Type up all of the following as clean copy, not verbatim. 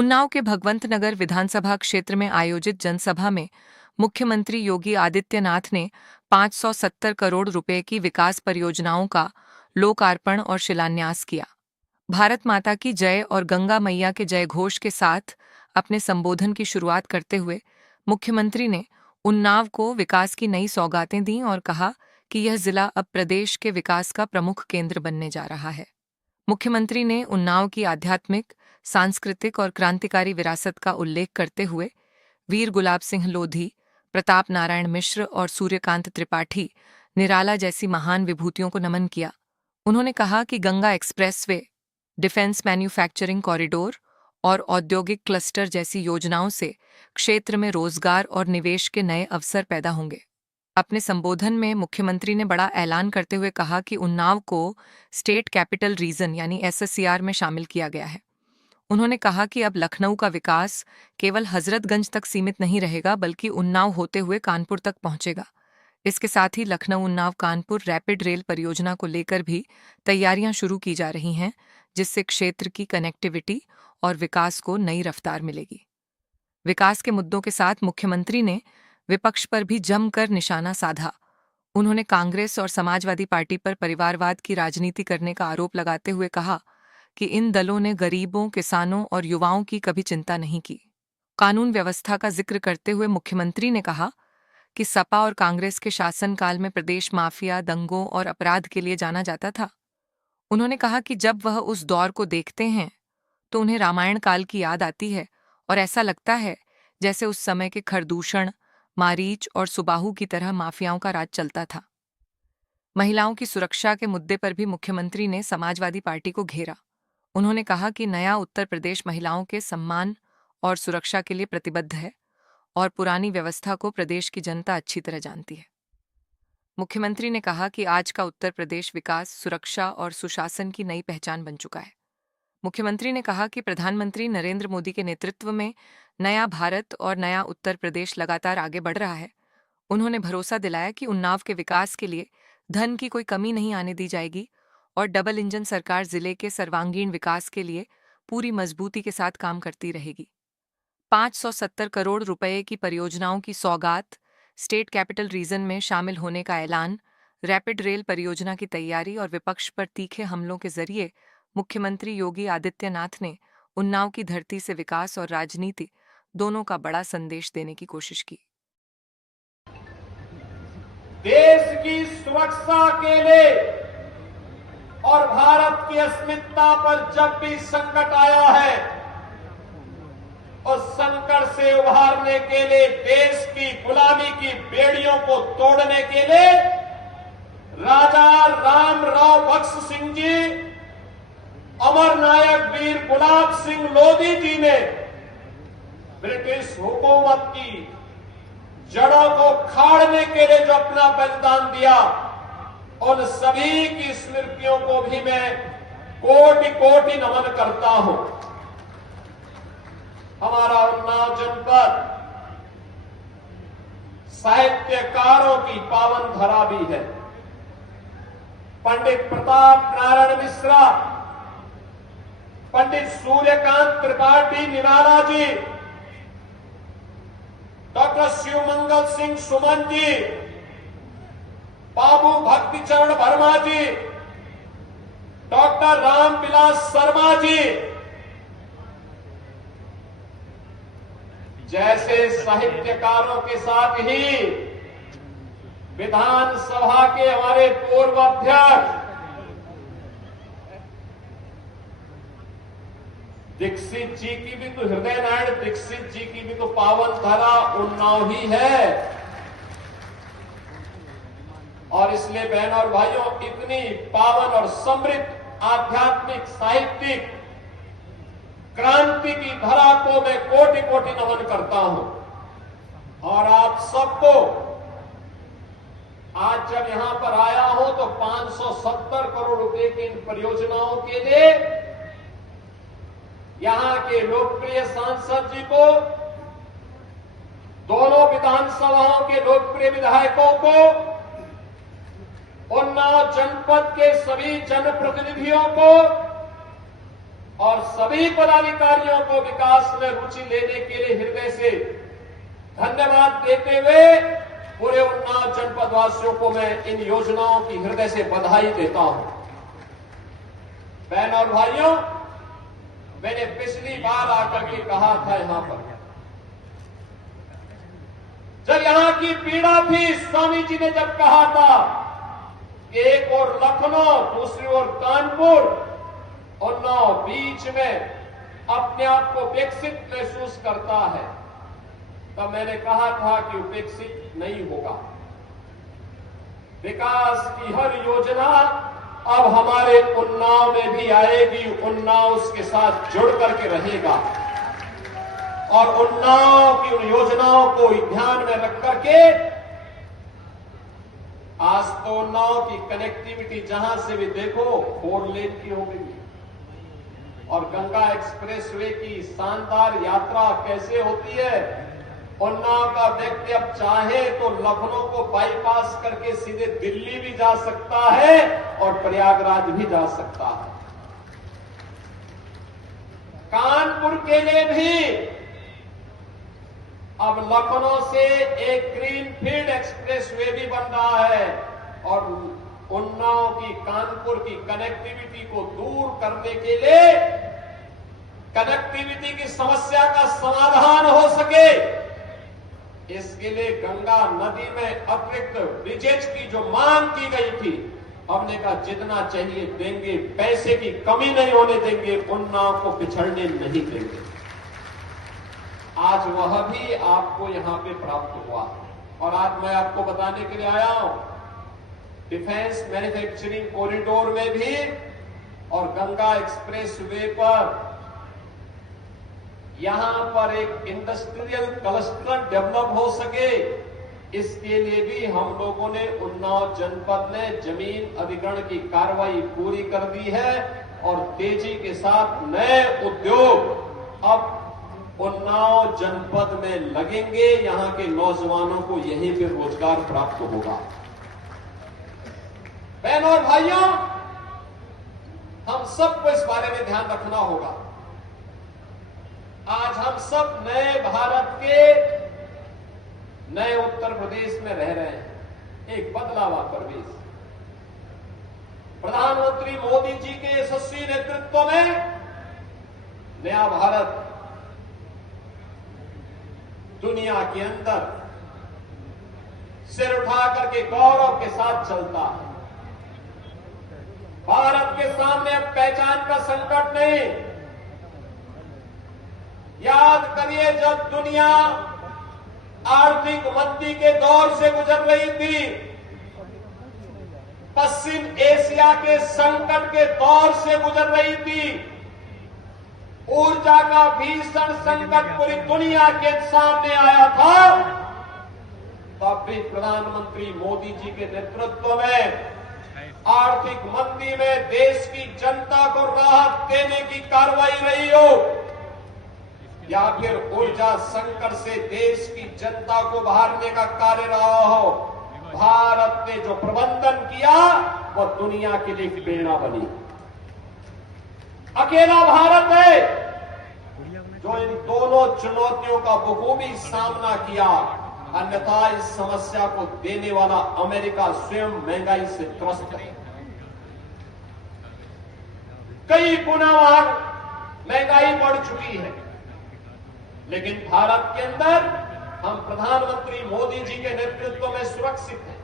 उन्नाव के भगवंत नगर विधानसभा क्षेत्र में आयोजित जनसभा में मुख्यमंत्री योगी आदित्यनाथ ने 570 करोड़ रुपए की विकास परियोजनाओं का लोकार्पण और शिलान्यास किया। भारत माता की जय और गंगा मैया के जय घोष के साथ अपने संबोधन की शुरुआत करते हुए मुख्यमंत्री ने उन्नाव को विकास की नई सौगातें दीं और कहा कि यह जिला अब प्रदेश के विकास का प्रमुख केंद्र बनने जा रहा है। मुख्यमंत्री ने उन्नाव की आध्यात्मिक, सांस्कृतिक और क्रांतिकारी विरासत का उल्लेख करते हुए वीर गुलाब सिंह लोधी, प्रताप नारायण मिश्र और सूर्यकांत त्रिपाठी निराला जैसी महान विभूतियों को नमन किया। उन्होंने कहा कि Ganga expressway, defence manufacturing corridor और औद्योगिक क्लस्टर जैसी योजनाओं से क्षेत्र में रोजगार और निवेश के नए अवसर पैदा होंगे। अपने संबोधन में मुख्यमंत्री ने बड़ा ऐलान करते हुए कहा कि उन्नाव को स्टेट कैपिटल रीजन यानी एसएससीआर में शामिल किया गया है। उन्होंने कहा कि अब लखनऊ का विकास केवल हजरतगंज तक सीमित नहीं रहेगा बल्कि उन्नाव होते हुए कानपुर तक पहुंचेगा। इसके साथ ही लखनऊ उन्नाव कानपुर रैपिड रेल परियोजना को लेकर भी तैयारियां शुरू की जा रही हैं, जिससे क्षेत्र की कनेक्टिविटी और विकास को नई रफ्तार मिलेगी। विकास के मुद्दों के साथ मुख्यमंत्री ने विपक्ष पर भी जमकर निशाना साधा। उन्होंने कांग्रेस और समाजवादी पार्टी पर परिवारवाद की राजनीति करने का आरोप लगाते हुए कहा कि इन दलों ने गरीबों, किसानों और युवाओं की कभी चिंता नहीं की। कानून व्यवस्था का जिक्र करते हुए मुख्यमंत्री ने कहा कि सपा और कांग्रेस के शासनकाल में प्रदेश माफिया, दंगों और अपराध के लिए जाना जाता था। उन्होंने कहा कि जब वह उस दौर को देखते हैं तो उन्हें रामायण काल की याद आती है और ऐसा लगता है जैसे उस समय के खरदूषण, मारीच और सुबाहु की तरह माफियाओं का राज चलता था। महिलाओं की सुरक्षा के मुद्दे पर भी मुख्यमंत्री ने समाजवादी पार्टी को घेरा। उन्होंने कहा कि नया उत्तर प्रदेश महिलाओं के सम्मान और सुरक्षा के लिए प्रतिबद्ध है और पुरानी व्यवस्था को प्रदेश की जनता अच्छी तरह जानती है। मुख्यमंत्री ने कहा कि आज का उत्तर प्रदेश विकास, सुरक्षा और सुशासन की नई पहचान बन चुका है। मुख्यमंत्री ने कहा कि प्रधानमंत्री नरेंद्र मोदी के नेतृत्व में नया भारत और नया उत्तर प्रदेश लगातार आगे बढ़ रहा है। उन्होंने भरोसा दिलाया कि उन्नाव के विकास के लिए धन की कोई कमी नहीं आने दी जाएगी और डबल इंजन सरकार जिले के सर्वांगीण विकास के लिए पूरी मजबूती के साथ काम करती रहेगी। 570 करोड़ रुपए की परियोजनाओं की सौगात, स्टेट कैपिटल रीजन में शामिल होने का ऐलान, रैपिड रेल परियोजना की तैयारी और विपक्ष पर तीखे हमलों के जरिए मुख्यमंत्री योगी आदित्यनाथ ने उन्नाव की धरती से विकास और राजनीति दोनों का बड़ा संदेश देने की कोशिश की। देश की सुरक्षा के लिए और भारत की अस्मिता पर जब भी संकट आया है, उस संकट से उभारने के लिए, देश की गुलामी की बेड़ियों को तोड़ने के लिए राजा रामराव बख्श सिंह जी, अमर नायक वीर गुलाब सिंह लोधी जी ने ब्रिटिश हुकूमत की जड़ों को खाड़ने के लिए जो अपना बलिदान दिया, उन सभी की स्मृतियों को भी मैं कोटि कोटि नमन करता हूं। हमारा उन्नाव जनपद साहित्यकारों की पावन धरा भी है। पंडित प्रताप नारायण मिश्रा, पंडित सूर्यकांत त्रिपाठी निराला जी, डॉक्टर शिवमंगल सिंह सुमन जी, बाबू भक्तिचरण वर्मा जी, डॉक्टर रामविलास शर्मा जी जैसे साहित्यकारों के साथ ही विधानसभा के हमारे पूर्व अध्यक्ष दीक्षित जी की भी तो, हृदय नारायण दीक्षित जी की भी तो पावन धरा उन्नाव ही है। और इसलिए बहनों और भाइयों, इतनी पावन और समृद्ध आध्यात्मिक, साहित्यिक क्रांति की धरा को मैं कोटि कोटि नमन करता हूं। और आप सबको आज जब यहां पर आया हूं तो 570 करोड़ रुपए की इन परियोजनाओं के लिए यहां के लोकप्रिय सांसद जी को, दोनों विधानसभाओं के लोकप्रिय विधायकों को, उन्नाव जनपद के सभी जनप्रतिनिधियों को और सभी पदाधिकारियों को विकास में रुचि लेने के लिए हृदय से धन्यवाद देते हुए पूरे उन्नाव जनपद वासियों को मैं इन योजनाओं की हृदय से बधाई देता हूं। बहन और भाइयों, मैंने पिछली बार आकर के कहा था यहां पर, जब यहां की पीड़ा थी, स्वामी जी ने जब कहा था कि एक और लखनऊ दूसरी ओर कानपुर, उन्नाव बीच में अपने आप को विकसित महसूस करता है, तब मैंने कहा था कि उपेक्षित नहीं होगा। विकास की हर योजना अब हमारे उन्नाव में भी आएगी, उन्नाव उसके साथ जुड़ करके रहेगा और उन्नाव की उन योजनाओं को ध्यान में रख करके आज तो उन्नाव की कनेक्टिविटी जहां से भी देखो 4 लेन की हो गई और गंगा एक्सप्रेसवे की शानदार यात्रा कैसे होती है। उन्नाव का व्यक्ति अब चाहे तो लखनऊ को बाईपास करके सीधे दिल्ली भी जा सकता है और प्रयागराज भी जा सकता है। कानपुर के लिए भी अब लखनऊ से एक ग्रीनफील्ड एक्सप्रेसवे भी बन रहा है और उन्नाव की कानपुर की कनेक्टिविटी को दूर करने के लिए, कनेक्टिविटी की समस्या का समाधान हो सके, इसके लिए गंगा नदी में अतिरिक्त ब्रिजेज की जो मांग की गई थी, हमने कहा जितना चाहिए देंगे, पैसे की कमी नहीं होने देंगे, उन्नाव को पिछड़ने नहीं देंगे। आज वह भी आपको यहां पे प्राप्त हुआ और आज मैं आपको बताने के लिए आया हूं, डिफेंस मैन्युफैक्चरिंग कॉरिडोर में भी और गंगा एक्सप्रेसवे पर यहां पर एक इंडस्ट्रियल क्लस्टर डेवलप हो सके, इसके लिए भी हम लोगों ने उन्नाव जनपद में जमीन अधिग्रहण की कार्रवाई पूरी कर दी है और तेजी के साथ नए उद्योग अब उन्नाव जनपद में लगेंगे। यहां के नौजवानों को यहीं पे रोजगार प्राप्त होगा। बहनों और भाइयों, हम सबको इस बारे में ध्यान रखना होगा। आज हम सब नए भारत के नए उत्तर प्रदेश में रह रहे हैं, एक बदलावा प्रदेश। प्रधानमंत्री मोदी जी के यशस्वी नेतृत्व में नया भारत दुनिया के अंदर सिर उठा करके गौरव के साथ चलता है। भारत के सामने अब पहचान का संकट नहीं। याद करिए, जब दुनिया आर्थिक मंदी के दौर से गुजर रही थी, पश्चिम एशिया के संकट के दौर से गुजर रही थी, ऊर्जा का भीषण संकट पूरी दुनिया के सामने आया था, तब भी प्रधानमंत्री मोदी जी के नेतृत्व में आर्थिक मंदी में देश की जनता को राहत देने की कार्रवाई रही हो या फिर ऊर्जा संकट से देश की जनता को बाहरने का कार्य रहा हो, भारत ने जो प्रबंधन किया वह दुनिया के लिए प्रेरणा बनी। अकेला भारत है जो इन दोनों चुनौतियों का बखूबी सामना किया, अन्यथा इस समस्या को देने वाला अमेरिका स्वयं महंगाई से त्रस्त है। कई गुना वहां महंगाई बढ़ चुकी है, लेकिन भारत के अंदर हम प्रधानमंत्री मोदी जी के नेतृत्व में सुरक्षित हैं।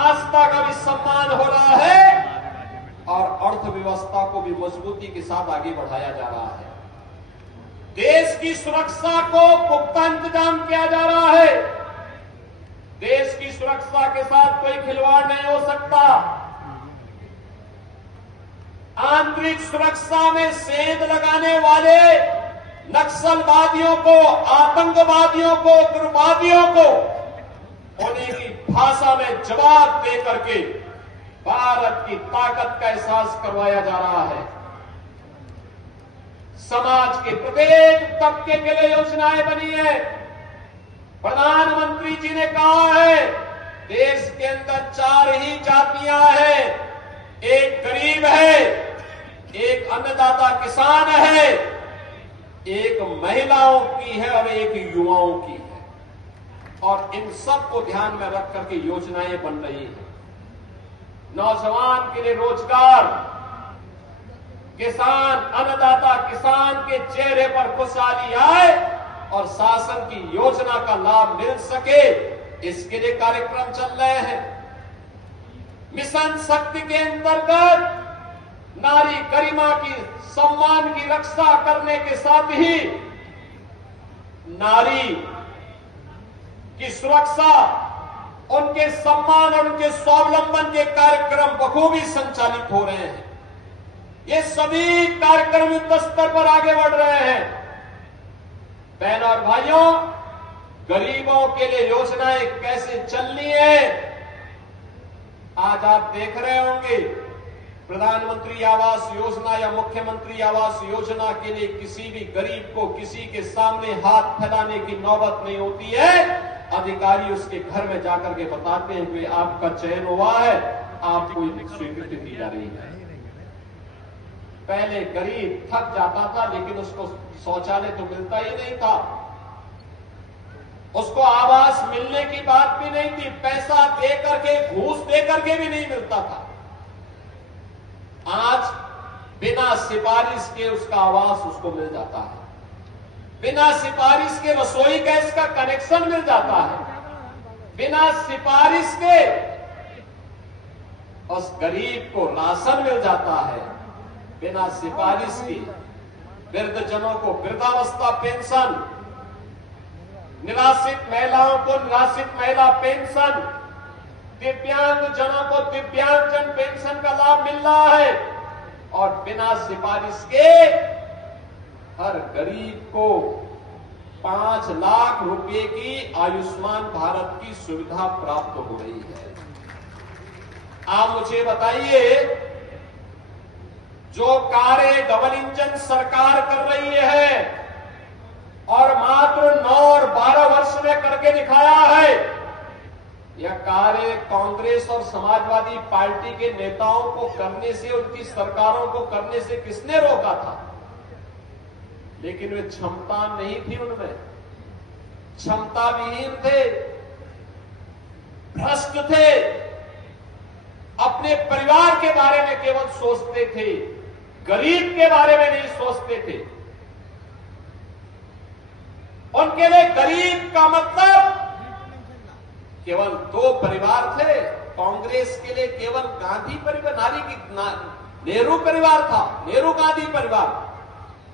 आस्था का भी सम्मान हो रहा है और अर्थव्यवस्था को भी मजबूती के साथ आगे बढ़ाया जा रहा है। देश की सुरक्षा को पुख्ता इंतजाम किया जा रहा है। देश की सुरक्षा के साथ कोई खिलवाड़ नहीं हो सकता। आंतरिक सुरक्षा में सेंध लगाने वाले नक्सलवादियों को, आतंकवादियों को, उग्रवादियों को उन्हीं की भाषा में जवाब दे करके भारत की ताकत का एहसास करवाया जा रहा है। समाज के प्रत्येक तबके के लिए योजनाएं बनी है। प्रधानमंत्री जी ने कहा है, देश के अंदर 4 ही जातियां हैं, एक गरीब है, एक अन्नदाता किसान है, एक महिलाओं की है और एक युवाओं की है। और इन सब को ध्यान में रख करके योजनाएं बन रही हैं। नौजवान के लिए रोजगार, किसान, अन्नदाता किसान के चेहरे पर खुशहाली आए और शासन की योजना का लाभ मिल सके, इसके लिए कार्यक्रम चल रहे हैं। मिशन शक्ति के अंतर्गत नारी गरिमा की सम्मान की रक्षा करने के साथ ही नारी की सुरक्षा, उनके सम्मान और उनके स्वावलंबन के कार्यक्रम बखूबी संचालित हो रहे हैं। ये सभी कार्यक्रम युद्ध स्तर पर आगे बढ़ रहे हैं। बहनों और भाइयों, गरीबों के लिए योजनाएं कैसे चलनी है, आज आप देख रहे होंगे। प्रधानमंत्री आवास योजना या मुख्यमंत्री आवास योजना के लिए किसी भी गरीब को किसी के सामने हाथ फैलाने की नौबत नहीं होती है। अधिकारी उसके घर में जाकर के बताते हैं कि आपका चयन हुआ है, आपको स्वीकृति दी जा रही है। पहले गरीब थक जाता था, लेकिन उसको शौचालय तो मिलता ही नहीं था, उसको आवास मिलने की बात भी नहीं थी, पैसा दे करके, घूस दे करके भी नहीं मिलता था। आज बिना सिफारिश के उसका आवास उसको मिल जाता है, बिना सिफारिश के रसोई गैस का कनेक्शन मिल जाता है, बिना सिफारिश के उस गरीब को राशन मिल जाता है, बिना सिफारिश की वृद्धजनों को वृद्धावस्था पेंशन, निराश्रित महिलाओं को निराश्रित महिला पेंशन, दिव्यांग जनों को दिव्यांगजन पेंशन का लाभ मिल रहा है। और बिना सिफारिश के हर गरीब को 5 लाख रुपए की आयुष्मान भारत की सुविधा प्राप्त हो रही है। आप मुझे बताइए, जो कार्य डबल इंजन सरकार कर रही है और मात्र 9 और 12 वर्ष में करके दिखाया है, यह कार्य कांग्रेस और समाजवादी पार्टी के नेताओं को करने से, उनकी सरकारों को करने से किसने रोका था? लेकिन वे क्षमता नहीं थी उनमें, क्षमता विहीन थे, भ्रष्ट थे, अपने परिवार के बारे में केवल सोचते थे, गरीब के बारे में नहीं सोचते थे। उनके लिए गरीब का मतलब केवल 2 परिवार थे। कांग्रेस के लिए केवल गांधी परिवार, नेहरू परिवार था, नेहरू गांधी परिवार,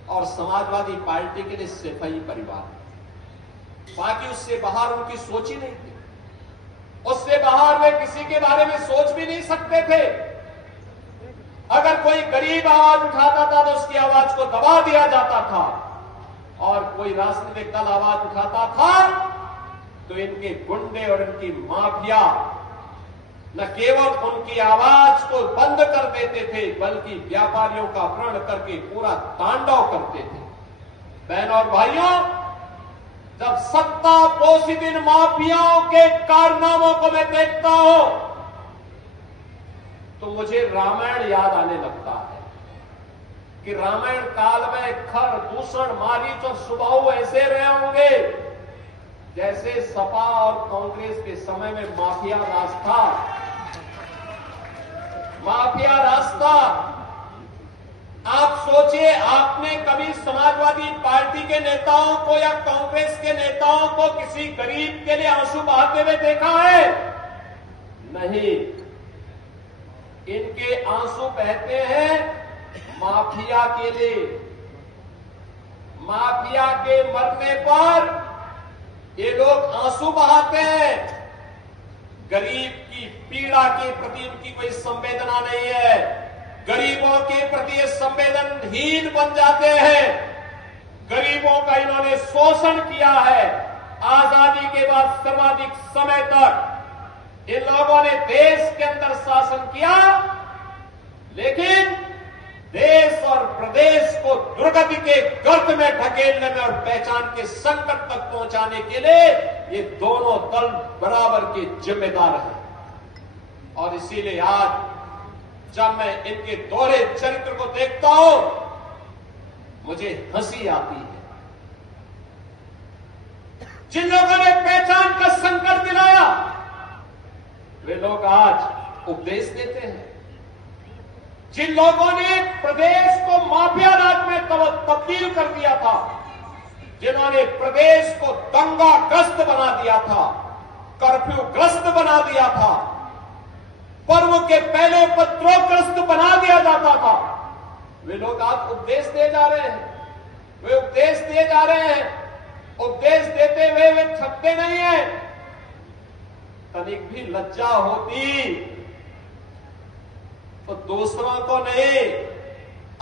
और समाजवादी पार्टी के लिए सिपाही परिवार। बाकी उससे बाहर उनकी सोच ही नहीं थी, उससे बाहर वे किसी के बारे में सोच भी नहीं सकते थे। अगर कोई गरीब आवाज उठाता था तो उसकी आवाज को दबा दिया जाता था, और कोई राजनीतिक दल आवाज उठाता था तो इनके गुंडे और इनकी माफिया न केवल उनकी आवाज को बंद कर देते थे, बल्कि व्यापारियों का अपहरण करके पूरा तांडव करते थे। बहनों और भाइयों, जब सत्ता पोषित इन माफियाओं के कारनामों को मैं देखता हूं तो मुझे रामायण याद आने लगता है कि रामायण काल में खर, दूषण, मारीच और सुबाहु ऐसे रहे होंगे जैसे सपा और कांग्रेस के समय में माफिया राज था। माफिया राज था। आप सोचिए, आपने कभी समाजवादी पार्टी के नेताओं को या कांग्रेस के नेताओं को किसी गरीब के लिए आंसू बहाते हुए देखा है? नहीं। इनके आंसू बहते हैं माफिया के लिए। माफिया के मरने पर ये लोग आंसू बहाते हैं। गरीब की पीड़ा के प्रति उनकी कोई संवेदना नहीं है। गरीबों के प्रति ये संवेदनहीन बन जाते हैं। गरीबों का इन्होंने शोषण किया है। आजादी के बाद सर्वाधिक समय तक इन लोगों ने देश के अंदर शासन किया, लेकिन देश और प्रदेश को दुर्गति के गर्त में ढकेलने में और पहचान के संकट तक पहुंचाने के लिए ये दोनों दल बराबर के जिम्मेदार हैं। और इसीलिए आज जब मैं इनके दोहरे चरित्र को देखता हूं मुझे हंसी आती है। जिन लोगों ने पहचान का संकट दिलाया वे लोग आज उपदेश देते हैं। जिन लोगों ने प्रदेश को माफिया राज में तब्दील कर दिया था, जिन्होंने प्रदेश को दंगाग्रस्त बना दिया था, कर्फ्यू ग्रस्त बना दिया था, पर्व के पहले उपद्रवग्रस्त बना दिया जाता था, वे लोग आज उपदेश दे जा रहे हैं। वे उपदेश दिए जा रहे हैं। उपदेश देते हुए वे थकते नहीं हैं। तनिक भी लज्जा होती तो दूसरों को नहीं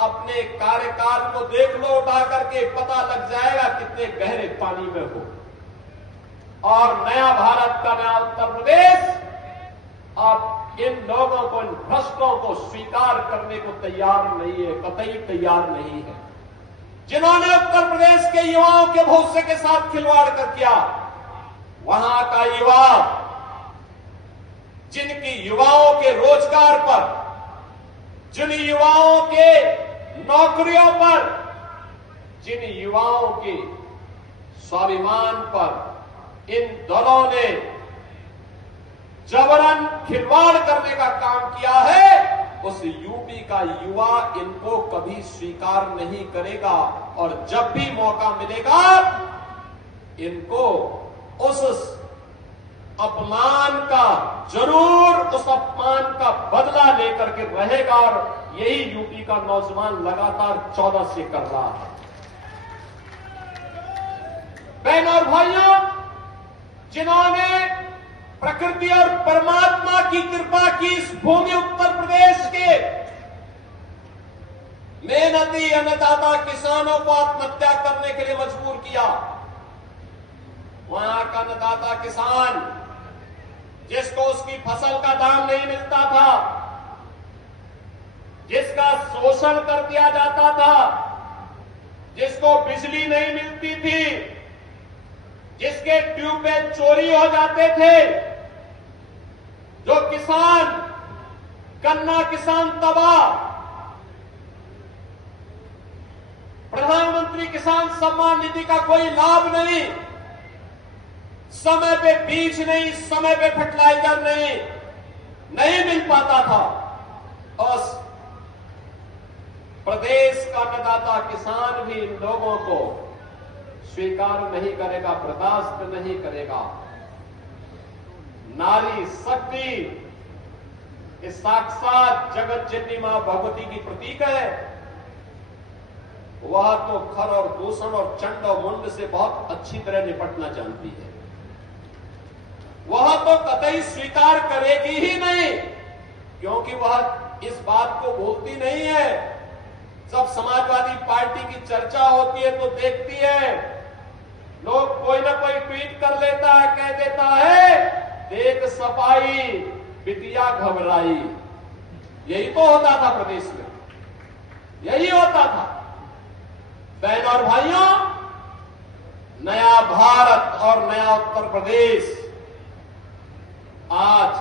अपने कार्यकाल को देख लो उठा करके, पता लग जाएगा कितने गहरे पानी में हो। और नया भारत का नया उत्तर प्रदेश अब इन लोगों को, इन भ्रष्टों को स्वीकार करने को तैयार नहीं है, कतई तैयार नहीं है। जिन्होंने उत्तर प्रदेश के युवाओं के भविष्य के साथ खिलवाड़ कर किया, वहां का युवा जिनकी युवाओं के रोजगार पर, जिन युवाओं के नौकरियों पर, जिन युवाओं के स्वाभिमान पर इन दलों ने जबरन खिलवाड़ करने का काम किया है, उस यूपी का युवा इनको कभी स्वीकार नहीं करेगा। और जब भी मौका मिलेगा इनको उस अपमान का, जरूर उस अपमान का बदला लेकर के रहेगा। और यही यूपी का नौजवान लगातार 14 से कर रहा है। बहनों और भाइयों, जिन्होंने प्रकृति और परमात्मा की कृपा की इस भूमि उत्तर प्रदेश के मेहनती अन्नदाता किसानों को आत्महत्या करने के लिए मजबूर किया, वहां का अन्नदाता किसान जिसको उसकी फसल का दाम नहीं मिलता था, जिसका शोषण कर दिया जाता था, जिसको बिजली नहीं मिलती थी, जिसके ट्यूबवेल चोरी हो जाते थे, जो किसान, गन्ना किसान तबाह, प्रधानमंत्री किसान सम्मान निधि का कोई लाभ नहीं, समय पे बीज नहीं, समय पे फर्टिलाइजर नहीं मिल पाता था। और प्रदेश का अन्नदाता किसान भी इन लोगों को स्वीकार नहीं करेगा, बर्दाश्त नहीं करेगा। नारी शक्ति इस साक्षात जगत जननी मां भगवती की प्रतीक है। वह तो खर और दूषण और चंड और मुंड से बहुत अच्छी तरह निपटना जानती है। वह तो कतई स्वीकार करेगी ही नहीं, क्योंकि वह इस बात को बोलती नहीं है। जब समाजवादी पार्टी की चर्चा होती है तो देखती है, लोग कोई ना कोई ट्वीट कर लेता है, कह देता है देख सफाई बिटिया घबराई। यही तो होता था प्रदेश में, यही होता था। बहनों और भाइयों, नया भारत और नया उत्तर प्रदेश आज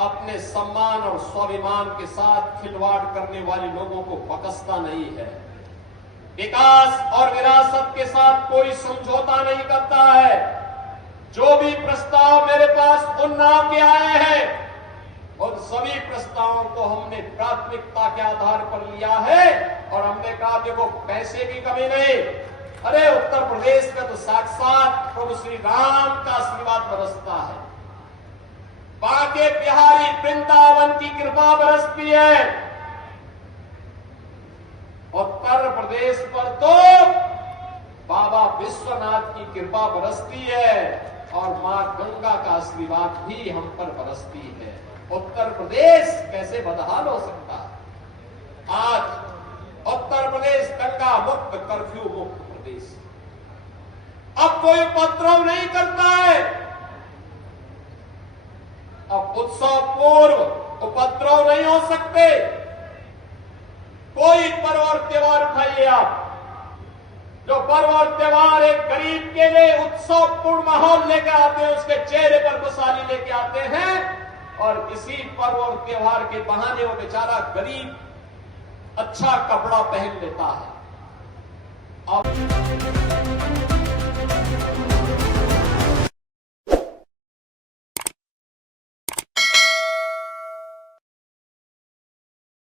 अपने सम्मान और स्वाभिमान के साथ खिलवाड़ करने वाले लोगों को बख्शता नहीं है। विकास और विरासत के साथ कोई समझौता नहीं करता है। जो भी प्रस्ताव मेरे पास उन्नाव के आए हैं, उन सभी प्रस्तावों को हमने प्राथमिकता के आधार पर लिया है। और हमने कहा देखो पैसे की कमी नहीं, अरे उत्तर प्रदेश में तो साक्षात प्रभु श्री राम का आशीर्वाद बरसता है, बांके बिहारी वृंदावन की कृपा बरसती है। उत्तर प्रदेश पर तो बाबा विश्वनाथ की कृपा बरसती है और मां गंगा का आशीर्वाद भी हम पर बरसती है। उत्तर प्रदेश कैसे बदहाल हो सकता है? आज उत्तर प्रदेश दंगा मुक्त, कर्फ्यू मुक्त प्रदेश। अब कोई उपद्रव नहीं करता है। अब उत्सव पूर्व उपद्रव नहीं हो सकते। कोई पर्व और त्योहार उठाइए आप, जो पर्व और त्योहार एक गरीब के लिए उत्सवपूर्ण माहौल लेकर आते हैं, उसके चेहरे पर खुशहाली लेके आते हैं, और इसी पर्व और त्योहार के बहाने वो बेचारा गरीब अच्छा कपड़ा पहन लेता है। अब